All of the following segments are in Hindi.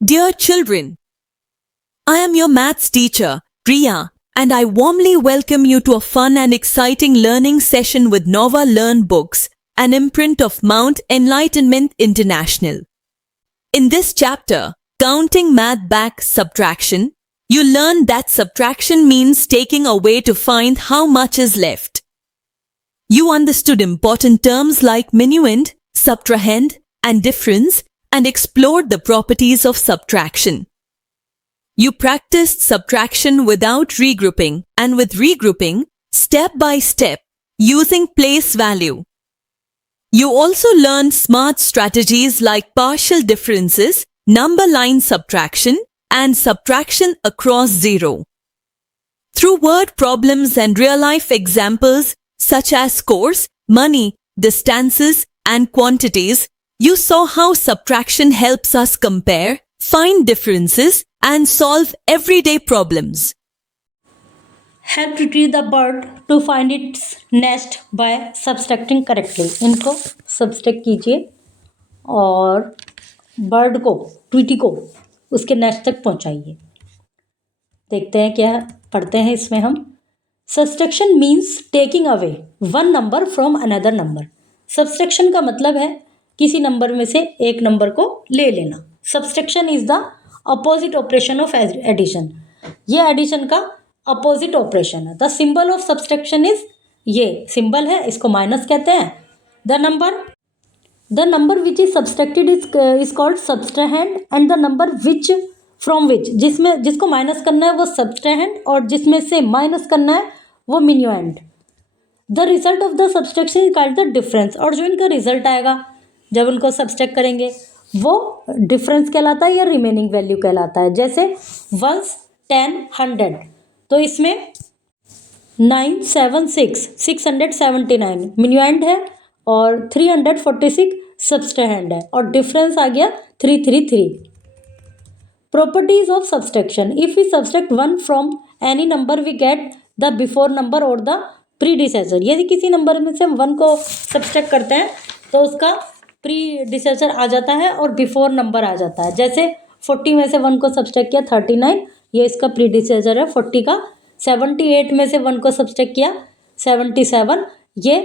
Dear children, I am your maths teacher, Priya, and I warmly welcome you to a fun and exciting learning session with Nova Learn Books, an imprint of Mount Enlightenment International. In this chapter, Counting Math Back Subtraction, you learn that subtraction means taking away to find how much is left. You understood important terms like minuend, subtrahend, and difference, and explored the properties of subtraction. You practiced subtraction without regrouping and with regrouping, step by step, using place value. You also learned smart strategies like partial differences, number line subtraction, and subtraction across zero. Through word problems and real-life examples such as scores, money, distances, and quantities, you saw how subtraction helps us compare, find differences, and solve everyday problems. Help retrieve the bird to find its nest by subtracting correctly. इनको subtract कीजिए और बर्ड को, ट्वीटी को उसके नेस्ट तक पहुंचाइए. देखते हैं क्या पढ़ते हैं इसमें हम. Subtraction means taking away one number from another number. Subtraction का मतलब है किसी नंबर में से एक नंबर को ले लेना. Subtraction is the opposite operation of addition. ये एडिशन का अपोजिट ऑपरेशन है. The symbol of subtraction is, ये सिंबल है, इसको माइनस कहते हैं. The number which is subtracted is called subtrahend and the number which from which, जिसको माइनस करना है वो सब्सट्रैहेंड और जिसमें से माइनस करना है वो मिन्यूएंड. The result of the subtraction is called the difference. और जो इनका रिजल्ट आएगा जब उनको सब्सट्रैक्ट करेंगे वो डिफरेंस कहलाता है या रिमेनिंग वैल्यू कहलाता है. जैसे 1, 10, 100, तो इसमें 976 679 मिन्यूएंड है और 346 सब्सट्रैहेंड है और डिफरेंस आ गया 333. Properties of subtraction. If we subtract 1 from any number we get the before number और द प्रीडिसेसर. यदि किसी नंबर में से हम 1 को सब्सट्रैक्ट करते हैं तो उसका प्रीडिसेसर आ जाता है और बिफोर नंबर आ जाता है. जैसे 40 में से 1 को सब्सट्रैक्ट किया 39, ये इसका प्रीडिसेसर है 40 का. 78 में से 1 को सब्सट्रैक्ट किया 77, ये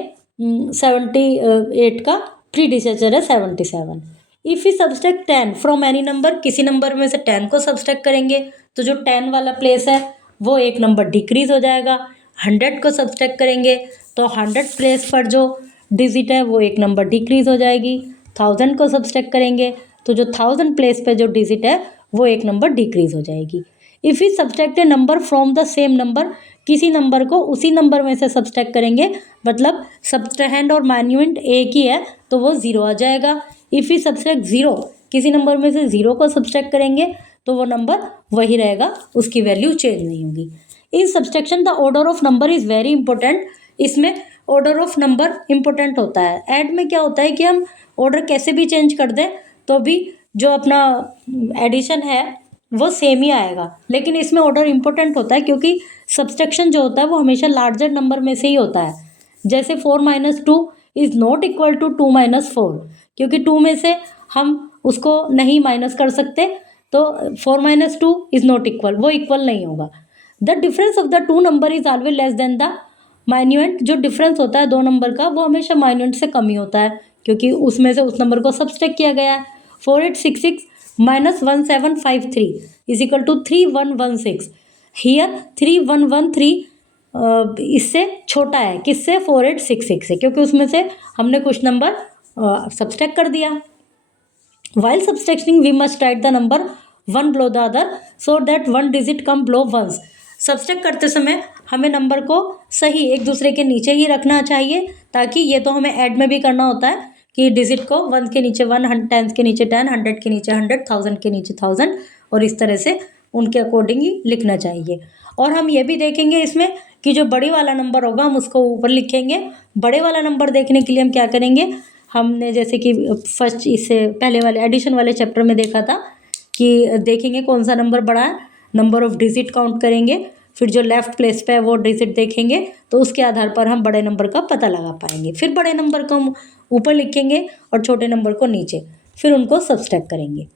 78 का प्रीडिसेसर है 77. If you subtract 10 from any number, किसी नंबर में से 10 को सब्सट्रैक्ट करेंगे तो जो 10 वाला प्लेस है वो एक नंबर डिक्रीज हो जाएगा. 100 को सब्सट्रैक्ट करेंगे तो 100 प्लेस पर जो डिजिट है वो एक नंबर डिक्रीज हो जाएगी. 1000 को सब्सट्रैक्ट करेंगे तो जो 1000 प्लेस पे जो डिजिट है वो एक नंबर डिक्रीज हो जाएगी. If you subtract A number from the same number, किसी नंबर को उसी नंबर में से सब्सट्रैक्ट करेंगे, मतलब सब्सट्रैहेंड और माइन्यूएंड एक ही है तो वो 0 आ जाएगा. इफ़ यू सब्सट्रैक्ट 0, किसी नंबर में से 0 को सब्सट्रैक्ट करेंगे तो वो नंबर वही रहेगा, उसकी वैल्यू चेंज नहीं होगी. In subtraction the order of number is very important. इसमें ऑर्डर ऑफ नंबर इंपॉर्टेंट होता है. ऐड में क्या होता है कि हम ऑर्डर कैसे भी चेंज कर दें तो भी जो अपना एडिशन है वो सेम ही आएगा, लेकिन इसमें ऑर्डर इंपॉर्टेंट होता है क्योंकि सब्सट्रैक्शन जो होता है वो हमेशा लार्जर नंबर में से ही होता है. जैसे 4 - 2 इज़ नॉट इक्वल टू 2 - 4, क्योंकि 2 में से हम उसको नहीं माइनस कर सकते तो 4 - 2 इज़ नॉट इक्वल, वो इक्वल नहीं होगा. The difference of the 2 number is always less than the minuend. जो डिफरेंस होता है 2 नंबर का वो हमेशा माइन्यूएंट से कम ही होता है क्योंकि उसमें से उस नंबर को सब्सट्रैक्ट किया गया है. 4866 - 1753 इज इक्वल टू 3116. हियर 3113 इससे छोटा है, किससे? 4866 से, क्योंकि उसमें से हमने कुछ नंबर सब्सट्रैक्ट कर दिया. While subtracting we must write the number one below the other so that one digit come below ones. Subtract करते समय हमें नंबर को सही एक दूसरे के नीचे ही रखना चाहिए, ताकि ये तो हमें ऐड में भी करना होता है कि डिजिट को 1 के नीचे 1, 10 के नीचे 10, 100 के नीचे 100, 1000 के नीचे 1000 और इस तरह से उनके अकॉर्डिंग ही लिखना चाहिए. और हम ये भी देखेंगे इसमें कि जो बड़ी वाला नंबर होगा हम उसको ऊपर लिखेंगे. बड़े वाला नंबर देखने के लिए हम क्या करेंगे, हमने जैसे कि फर्स्ट इससे पहले वाले एडिशन वाले चैप्टर में देखा था कि देखेंगे कौन सा नंबर बड़ा है, नंबर ऑफ डिजिट काउंट करेंगे, फिर जो लेफ्ट प्लेस पे है वो डिजिट देखेंगे तो उसके आधार पर हम बड़े नंबर का पता लगा पाएंगे. फिर बड़े नंबर को हम ऊपर लिखेंगे और छोटे नंबर को नीचे, फिर उनको सब्सट्रैक्ट करेंगे.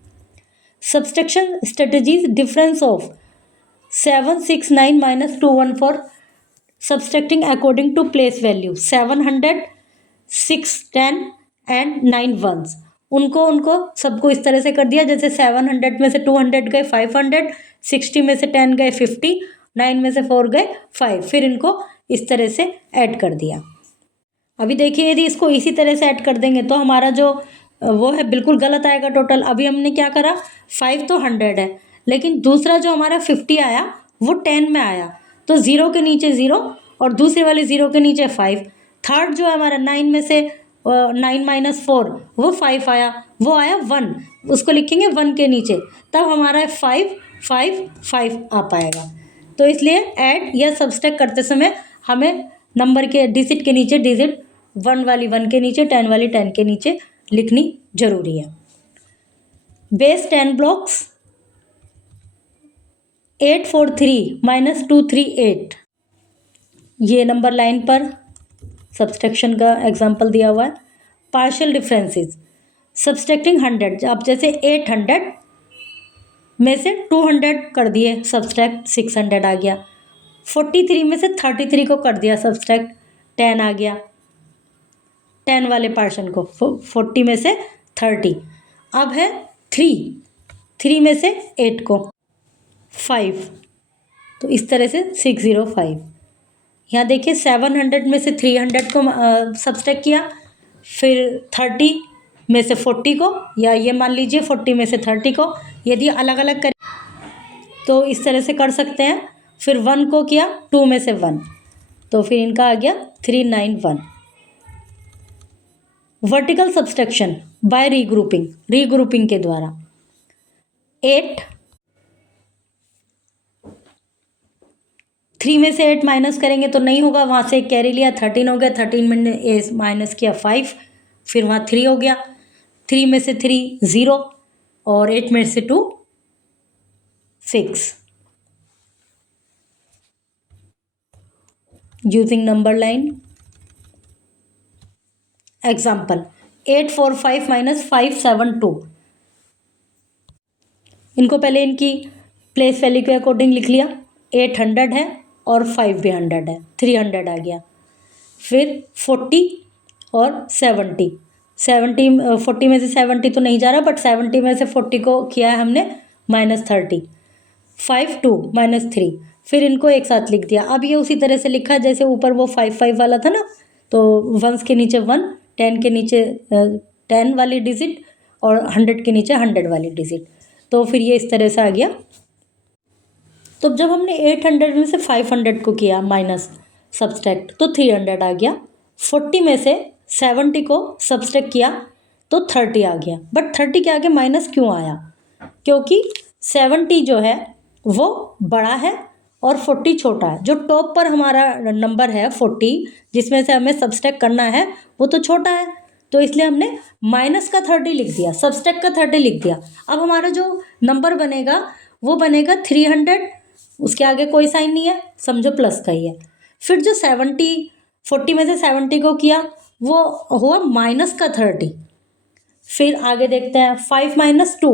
Subtraction strategies difference of 769 minus 214 subtracting according to place value 700 6 10 and 9 ones उनको उनको सबको इस तरह से कर दिया जैसे 700 में से 200 गए 500 60 में से 10 गए 50 9 में से 4 गए 5 फिर इनको इस तरह से ऐड कर दिया। अभी देखिए यदि इसको इसी तरह से ऐड कर देंगे तो हमारा जो वो है बिल्कुल गलत आएगा टोटल। अभी हमने क्या करा 5 तो 100 है लेकिन दूसरा जो हमारा 50 आया वो 10 में आया तो 0 के नीचे 0 और दूसरे वाले 0 के नीचे 5। थर्ड जो है हमारा 9 में से 9 माइनस 4 वो 5 आया वो आया 1 उसको लिखेंगे 1 के नीचे तब हमारा 5 5 5 आ पाएगा। तो इसलिए ऐड या सब्सट्रैक्ट करते समय हमें नंबर के डिजिट के नीचे डिजिट 1 वाली 1 के नीचे 10 वाली 10 के नीचे लिखनी जरूरी है। बेस 10 ब्लॉक्स 843 माइनस 238 ये नंबर लाइन पर सब्सट्रैक्शन का एग्जांपल दिया हुआ है। पार्शियल डिफरेंसेस सब्सट्रैक्टिंग 100 अब जैसे 800 में से 200 कर दिए सब्सट्रैक्ट 600 आ गया। 43 में से 33 को कर दिया सब्सट्रैक्ट 10 आ गया 10 वाले पार्शन को 40 में से 30। अब है 3 में से 8 को 5 तो इस तरह से 605। यहाँ देखिए 700 में से 300 को सब्सट्रैक्ट किया फिर 30 में से 40 को या ये मान लीजिए 40 में से 30 को यदि अलग अलग करें तो इस तरह से कर सकते हैं। फिर 1 को किया 2 में से 1 तो फिर इनका आ गया 391। वर्टिकल सब्सट्रैक्शन बाय रीग्रुपिंग के द्वारा 8 3 में से 8 माइनस करेंगे तो नहीं होगा वहाँ से एक कैरी लिया 13 हो गया 13 में माइनस किया 5 फिर वहाँ 3 हो गया 3 में से 3 0 और 8 में से 2 6 using number line. Example 845 minus 572 इनको पहले इनकी प्लेस वैल्यू के अकॉर्डिंग लिख लिया 800 है और 5 भी 100 है 300 आ गया। फिर 40 और 70 40 में से 70 तो नहीं जा रहा बट 70 में से 40 को किया है हमने -30 5 2 -3 फिर इनको एक साथ लिख दिया। अब ये उसी तरह से लिखा जैसे ऊपर वो 5 5 वाला था ना तो 1s के नीचे 1 10 के नीचे 10 वाली डिजिट और 100 के नीचे 100 वाली डिजिट तो फिर ये इस तरह से आ गया। तो जब हमने 800 में से 500 को किया माइनस सब्सट्रैक्ट तो 300 आ गया। 40 में से 70 को सब्सट्रैक्ट किया तो 30 आ गया बट 30 के आगे माइनस क्यों आया क्योंकि 70 जो है वो बड़ा है और 40 छोटा है। जो टॉप पर हमारा नंबर है 40 जिसमें से हमें सब्सट्रैक्ट करना है वो तो छोटा है तो इसलिए हमने माइनस का 30 लिख दिया सब्सट्रैक्ट का 30 लिख दिया। अब हमारा जो नंबर बनेगा वो बनेगा 300 उसके आगे कोई साइन नहीं है समझो प्लस का ही है। फिर जो 40 में से 70 को किया वो हुआ माइनस का 30। फिर आगे देखते हैं 5 माइनस 2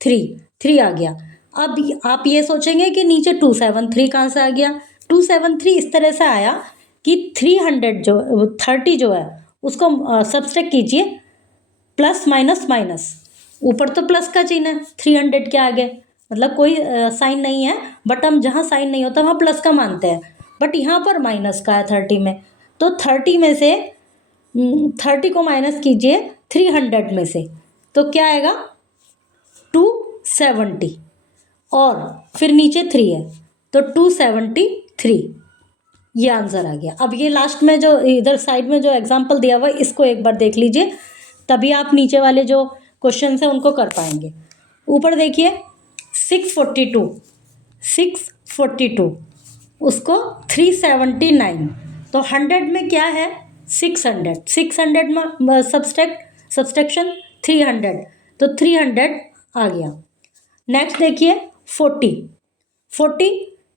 3 आ गया। अब आप ये सोचेंगे कि नीचे 273 कहाँ से आ गया 273 इस तरह से आया कि 300 जो 30 जो है उसको सब्सट्रैक्ट कीजिए प्लस माइनस माइनस ऊपर तो प्लस का चिन्ह है 300 के आगे मतलब कोई साइन नहीं है बट हम जहाँ साइन नहीं होता वहाँ प्लस का मानते हैं बट यहाँ पर माइनस का है 30 में तो 30 में से 30 को माइनस कीजिए 300 में से तो क्या आएगा 270 और फिर नीचे 3 है तो 273 ये आंसर आ गया। अब ये लास्ट में जो इधर साइड में जो एग्जांपल दिया हुआ है इसको एक बार देख लीजिए तभी आप नीचे वाले जो क्वेश्चन है उनको कर पाएंगे। ऊपर देखिए 642 उसको 379 तो 100 में क्या है 600 में सब्सट्रैक्शन 300 तो 300 आ गया। नेक्स्ट देखिए 40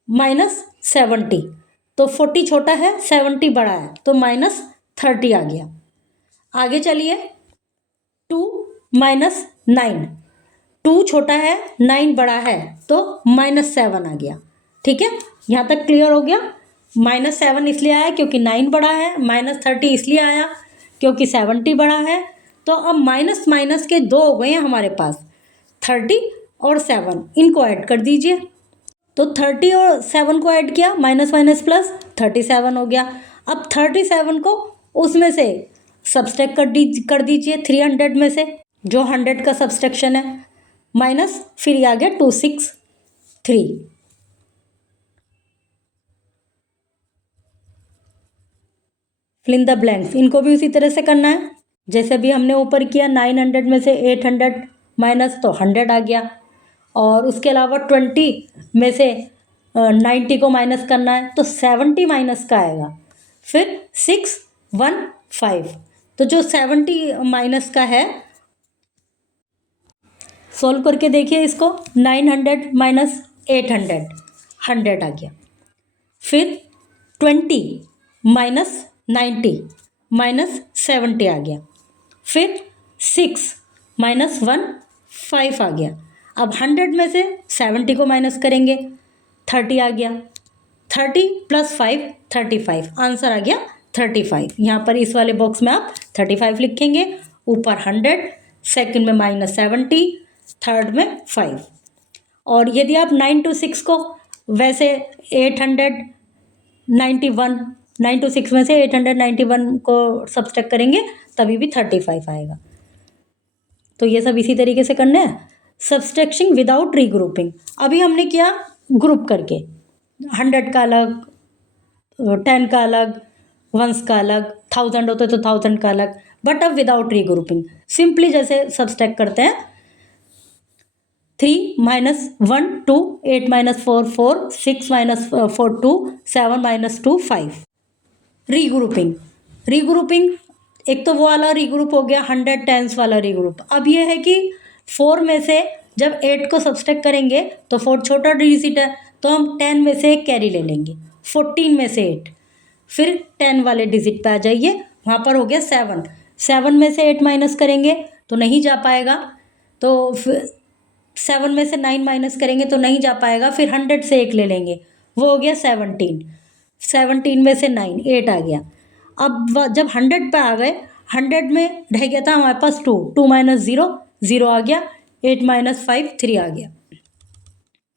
माइनस 70 तो 40 छोटा है 70 बड़ा है तो -30 आ गया। आगे चलिए 2 माइनस 9 2 छोटा है, 9 बड़ा है, तो -7 आ गया। ठीक है, यहाँ तक क्लियर हो गया। -7 इसलिए आया क्योंकि 9 बड़ा है, -30 इसलिए आया क्योंकि 70 बड़ा है। तो अब माइनस माइनस के 2 हो गए हैं हमारे पास, 30 और 7, इनको ऐड कर दीजिए। तो 30 और 7 को ऐड किया, माइनस माइनस प्लस 37 हो गया। अब 37 को उसमें से सब्सट्रैक्ट कर दीजिए 300 में से, जो 100 का सब्सट्रैक्शन है, माइनस फिर ये आ गया 263। फिल इन द ब्लैंक्स, इनको भी उसी तरह से करना है जैसे भी हमने ऊपर किया। 900 में से 800 माइनस, तो 100 आ गया। और उसके अलावा 20 में से 90 को माइनस करना है, तो 70 माइनस का आएगा। फिर 615, तो जो 70 माइनस का है, सोल्व करके देखिए इसको। 900 माइनस 800, 100 आ गया। फिर 20 माइनस 90 माइनस 70 आ गया। फिर 6 माइनस 1 5 आ गया। अब 100 में से 70 को माइनस करेंगे, 30 आ गया। 30 प्लस 5 35, आंसर आ गया 35। यहाँ पर इस वाले बॉक्स में आप 35 लिखेंगे, ऊपर 100, सेकंड में -70, थर्ड में 5। और यदि आप 9 to 6 को वैसे 891, 9 to 6 में से 891 को सब्सट्रैक्ट करेंगे, तभी भी 35 आएगा। तो ये सब इसी तरीके से करना है। सब्सट्रैक्शन विदाउट रीग्रुपिंग, अभी हमने किया ग्रुप करके, 100 का अलग, 10 का अलग, 1 का अलग, 1000 होता तो 1000 का अलग। बट अब विदाउट रीग्रुपिंग, सिंपली जैसे सब्सट्रैक्ट करते हैं, 3 minus 1 2, 8 minus 4 4, 6 minus 4 2, 7 minus 2 5। Regrouping, regrouping एक तो वो वाला रीग्रुप हो गया, 100 टेंस वाला रीग्रुप। अब ये है कि 4 में से जब 8 को सब्सट्रैक्ट करेंगे तो 4 छोटा डिजिट है, तो हम 10 में से एक कैरी ले लेंगे, 14 में से 8, फिर 10 वाले डिजिट पे आ जाइए, वहाँ पर हो गया 7। 7 में से 8 माइनस करेंगे तो नहीं जा पाएगा, तो 7 में से 9 माइनस करेंगे तो नहीं जा पाएगा, फिर 100 से 1 ले लेंगे, वो हो गया 17। 17 में से 9, 8 आ गया। अब जब 100 पे आ गए, 100 में रह गया था हमारे पास 2, 2 माइनस 0 0 आ गया, 8 माइनस 5 3 आ गया।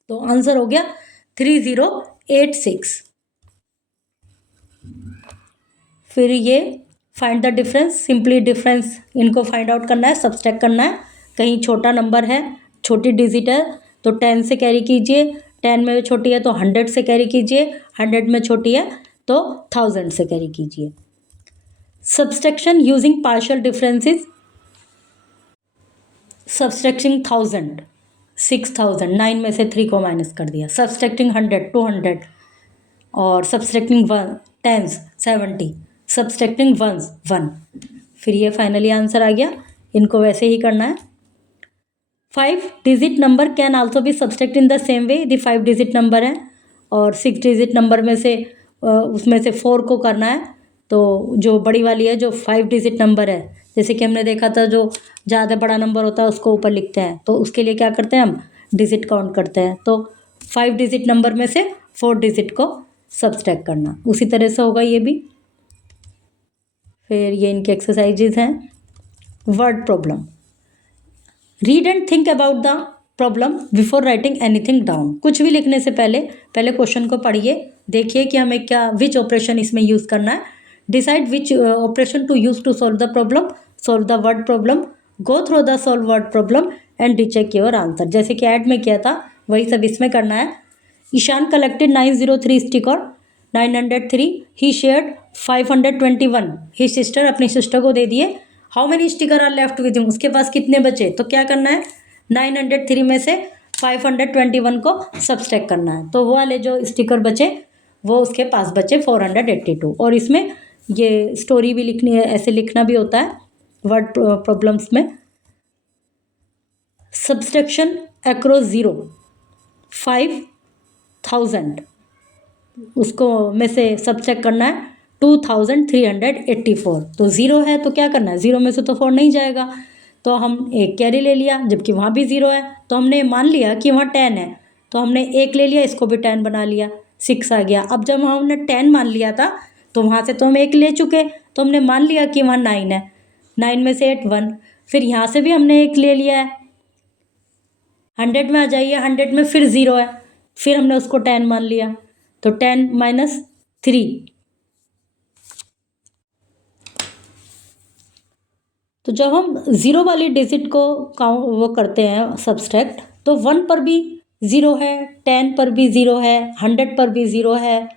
तो आंसर हो गया 3086। फिर ये find the difference, simply difference इनको फाइंड आउट करना है, सब्सट्रैक्ट करना है। कहीं छोटा नंबर है, छोटी डिजिट है, तो 10 से कैरी कीजिए, 10 में छोटी है तो 100 से कैरी कीजिए, 100 में छोटी है तो 1000 से कैरी कीजिए। Subtraction using partial differences, subtracting 1000, 6000, 9 में से 3 को माइनस कर दिया। सब्सट्रैक्टिंग 100, 200, और सब्सट्रैक्टिंग 10, 70, सब्सट्रैक्टिंग 1। फिर ये फाइनली आंसर आ गया। इनको वैसे ही करना है। 5 digit number can also be subtract in the same way. यदि 5 डिजिट नंबर है और 6 डिजिट नंबर में से उसमें से 4 को करना है, तो जो बड़ी वाली है, जो 5 डिजिट नंबर है, जैसे कि हमने देखा था जो ज़्यादा बड़ा नंबर होता है उसको ऊपर लिखते हैं, तो उसके लिए क्या करते हैं, हम डिजिट काउंट करते हैं। तो 5 डिजिट नंबर में से 4 डिजिट को सब्सट्रैक्ट करना, उसी तरह से होगा ये भी। फिर ये इनके एक्सरसाइजेज हैं। Word problem, read and think about the problem before writing anything down. कुछ भी लिखने से पहले क्वेश्चन को पढ़िए, देखिए कि हमें क्या, विच ऑपरेशन इसमें यूज़ करना है। Decide which operation to use to solve the problem, solve the word problem, go through the solve word problem and recheck your answer. जैसे कि ऐड में किया था वही सब इसमें करना है। Ishan collected 903 sticker, 903, he shared 521, he sister, अपनी सिस्टर को दे दिए। How many sticker are left with him, उसके पास कितने बचे, तो क्या करना है, 903 में से 521 को सब्सट्रैक्ट करना है, तो वो वाले जो स्टिकर बचे वो उसके पास बचे 482। और इसमें ये स्टोरी भी लिखनी है, ऐसे लिखना भी होता है वर्ड प्रॉब्लम्स में। सब्सट्रैक्शन अक्रॉस 0, 5000 उसको में से सब्सट्रैक्ट करना है 2384, तो 0 है तो क्या करना है, 0 में से तो 4 नहीं जाएगा, तो हम एक कैरी ले लिया, जबकि वहाँ भी 0 है, तो हमने मान लिया कि वहाँ 10 है, तो हमने एक ले लिया, इसको भी 10 बना लिया, 6 आ गया। अब जब हमने 10 मान लिया था तो वहाँ से तो हम एक ले चुके, तो हमने मान लिया कि वहाँ 9 है, 9 में से 8 1, फिर यहाँ से भी हमने एक ले लिया है। 100 में आ जाइए, 100 में फिर 0 है, फिर हमने उसको 10 मान लिया, तो 10 माइनस 3। तो जब हम 0 वाली डिजिट को वो करते हैं सब्सट्रैक्ट, तो 1 पर भी 0 है, 10 पर भी 0 है, 100 पर भी 0 है,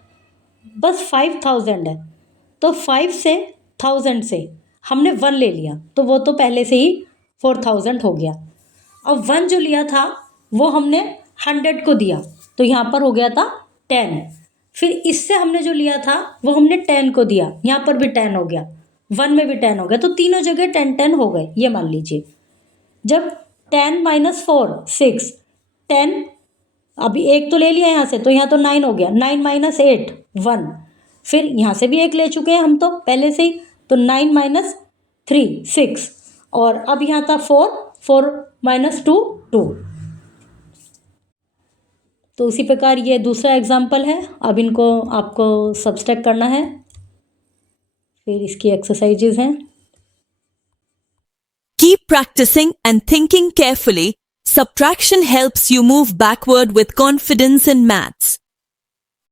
बस 5000 है। तो 5 से 1000 से हमने 1 ले लिया, तो वो तो पहले से ही 4000 हो गया। अब 1 जो लिया था वो हमने 100 को दिया, तो यहाँ पर हो गया था 10। फिर इससे हमने जो लिया था वो हमने 10 को दिया, यहाँ पर भी 10 हो गया, 1 में भी 10 हो गया, तो तीनों जगह 10 10 हो गए, ये मान लीजिए। जब 10 माइनस 4 6, 10, अभी एक तो ले लिया यहाँ से, तो यहाँ तो 9 हो गया, 9 माइनस 8 1, फिर यहाँ से भी एक ले चुके हैं हम तो पहले से ही, तो 9 माइनस 3 6, और अब यहाँ था 4 4 माइनस 2 2। तो उसी प्रकार ये दूसरा एग्जाम्पल है। अब इनको आपको सब्सट्रैक्ट करना है, फिर इसकी एक्सरसाइजेज हैं। Keep practicing and thinking carefully. Subtraction helps you move backward with confidence in maths.